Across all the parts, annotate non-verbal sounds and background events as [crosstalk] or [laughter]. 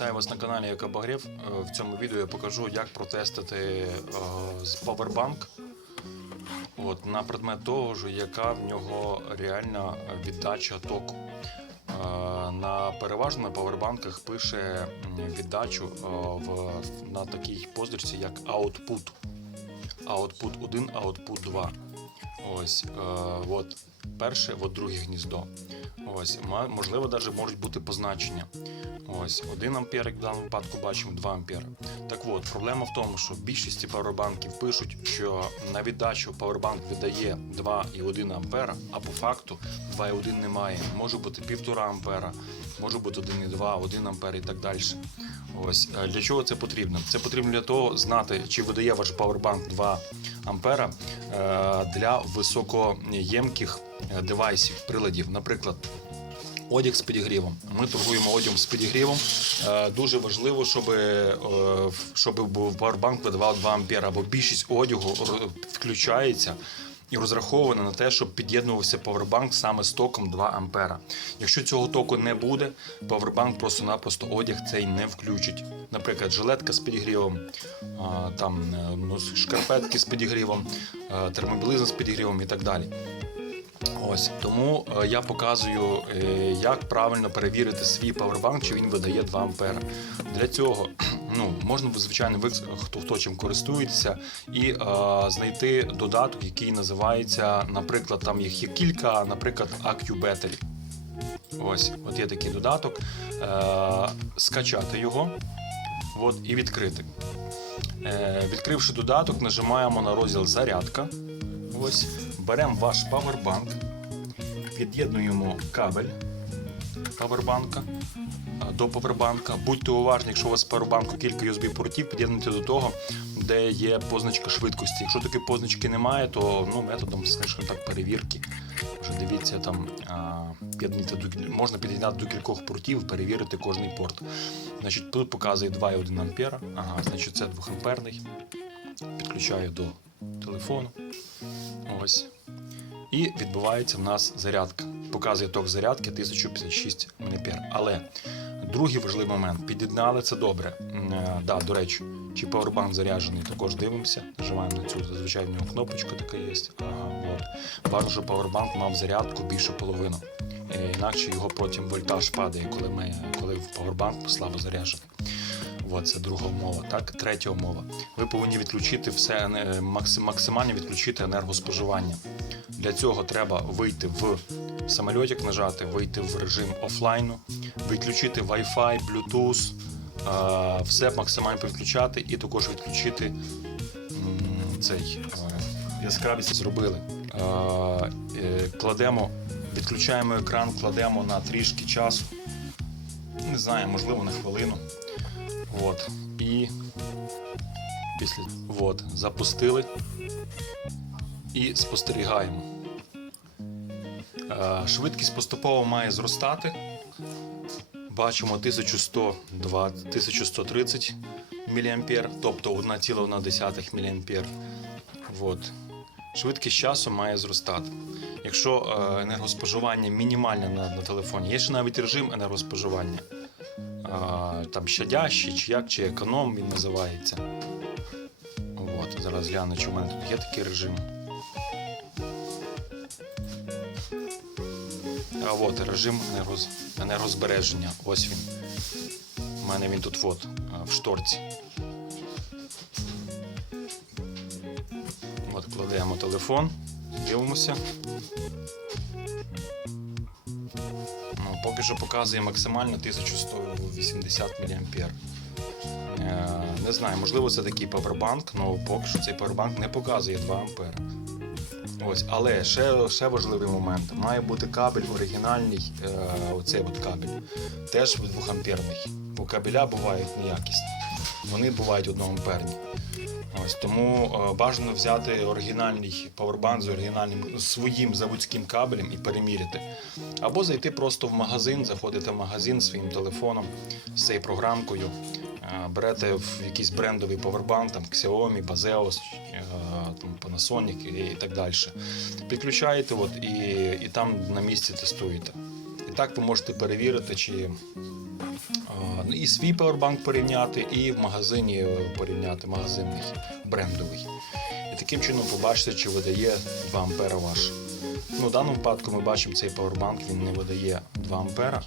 Вітаю вас на каналі Якобагрів. В цьому відео я покажу, як протестити е, з Powerbank от, на предмет того, ж, яка в нього реальна віддача току. Е, На переважно павербанках пише віддачу е, в, на такій позначці, як Output. Output 1, Output 2. Ось, е, от перше, от друге гніздо. Ось, можливо, навіть можуть бути позначення. Ось 1 ампер, як в даному випадку бачимо 2 ампери. Так от, проблема в тому, що в більшості павербанків пишуть, що на віддачу павербанк видає 2,1 ампера, а по факту 2,1 немає. Може бути 1,5 ампера, може бути 1,2, 1 ампер і так далі. Ось е, для чого це потрібно? Це потрібно для того знати, чи видає ваш павербанк 2 ампера е, для високоємких девайсів, приладів. Наприклад, Одяг з підігрівом. Ми торгуємо одягом з підігрівом. Е, Дуже важливо, щоб, е, щоб був павербанк видавав 2 ампера, бо більшість одягу включається і розрахована на те, щоб під'єднувався павербанк саме з током 2 ампера. Якщо цього току не буде, павербанк просто-напросто одяг цей не включить. Наприклад, жилетка з підігрівом, там е, ну, шкарпетки з підігрівом, е, термобілизна з підігрівом і так далі. Ось тому е, я показую, е, як правильно перевірити свій павербанк, чи він видає 2 ампера. Для цього [clears throat] ну, можна звичайно ви хто хто чим користується, і е, знайти додаток, який називається, наприклад, там їх є кілька, наприклад, AQ Battery. Ось, от є такий додаток. Е, скачати його от, і відкрити. Е, відкривши додаток, нажимаємо на розділ Зарядка. Ось, беремо ваш павербанк, під'єднуємо кабель павербанка до павербанка. Будьте уважні, якщо у вас павербанку кілька USB-портів, під'єднуйте до того, де є позначка швидкості. Якщо такої позначки немає, то ну, методом скажімо так, перевірки. Вже дивіться, там а, до можна під'єднати до кількох портів, перевірити кожний порт. Значить, тут показує 2,1 ампера. Ага, значить це 2 амперний. Підключаю до телефону. Ось. І відбувається в нас зарядка. Показує ток зарядки 1056 мА. Але другий важливий момент: під'єднали це добре. Е, Да, до речі, чи павербанк заряджений, також дивимося. Нажимаємо на цю зазвичай в нього кнопочка така є. Ага, от. Бажано, щоб павербанк мав зарядку більше половину. Е, Інакше його потім вольтаж падає, коли ми коли в павербанк слабо заряджений. От, це друга умова. Так, третя умова. Ви повинні відключити все максимально відключити енергоспоживання. Для цього треба вийти в самольотик, нажати, вийти в режим офлайну, відключити Wi-Fi, Bluetooth, все максимально підключати і також відключити цей е, яскравість зробили. Е, Кладемо, відключаємо екран, кладемо на трішки часу. Знаю, можливо, на хвилину. От. І після от, запустили і спостерігаємо. Е, Швидкість поступово має зростати. Бачимо 1102, 1130 мА, тобто 1,1 мА. От. Швидкість часу має зростати. Якщо е, енергоспоживання мінімальне на, на телефоні, є ще навіть режим енергоспоживання. Там щадящий, чи як, чи економ він називається. От, зараз гляну, чи в мене тут є такий режим. А от режим енергоз... енергозбереження. Ось він. У мене він тут от, в шторці. От кладемо телефон, дивимося. Ну, поки що показує максимально 1180 мА. Е, не знаю, можливо, це такий павербанк, але поки що цей павербанк не показує 2 А. Ось, але ще, ще важливий момент. Має бути кабель оригінальний, е, оцей от кабель, теж 2 амперний. Бо кабеля бувають неякісні. Вони бувають 1 амперні. Ось тому е, бажано взяти оригінальний павербанк з оригінальним своїм заводським кабелем і переміряти. Або зайти просто в магазин, заходите в магазин своїм телефоном з цією програмкою, е, берете в якийсь брендовий павербанк, там Xiaomi, Baseos, е, там Panasonic і так далі. Підключаєте от, і, і там на місці тестуєте. Так ви можете перевірити, чи ну, і свій павербанк порівняти, і в магазині е, порівняти, магазинний, брендовий. І таким чином побачите, чи видає 2 ампера ваш. Ну, в даному випадку ми бачимо цей павербанк, він не видає 2 ампера.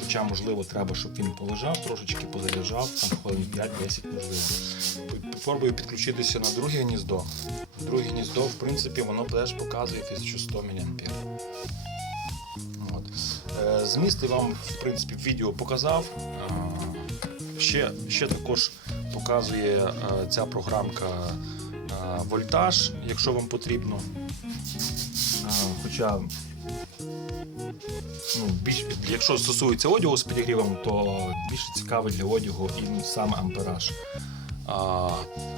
Хоча, можливо, треба, щоб він полежав, трошечки позаряджав, там хвилин 5-10 можливо. Попробую підключитися на друге гніздо. Друге гніздо, в принципі, воно теж показує 1100 мА. Е, Зміст я вам, в принципі, в відео показав. Е, Ще, ще також показує е, ця програмка вольтаж, якщо вам потрібно. Хоча ну, більш, якщо стосується одягу з підігрівом, то більше цікавий для одягу і саме ампераж,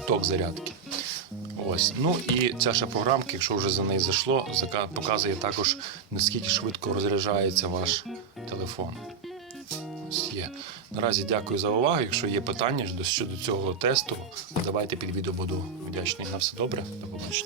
ток зарядки. Ось. Ну і ця ще програмка, якщо вже за неї зайшло, показує також наскільки швидко розряджається ваш телефон. Ось є. Наразі дякую за увагу. Якщо є питання щодо цього тесту, давайте під відео буду вдячний. На все добре, до побачення.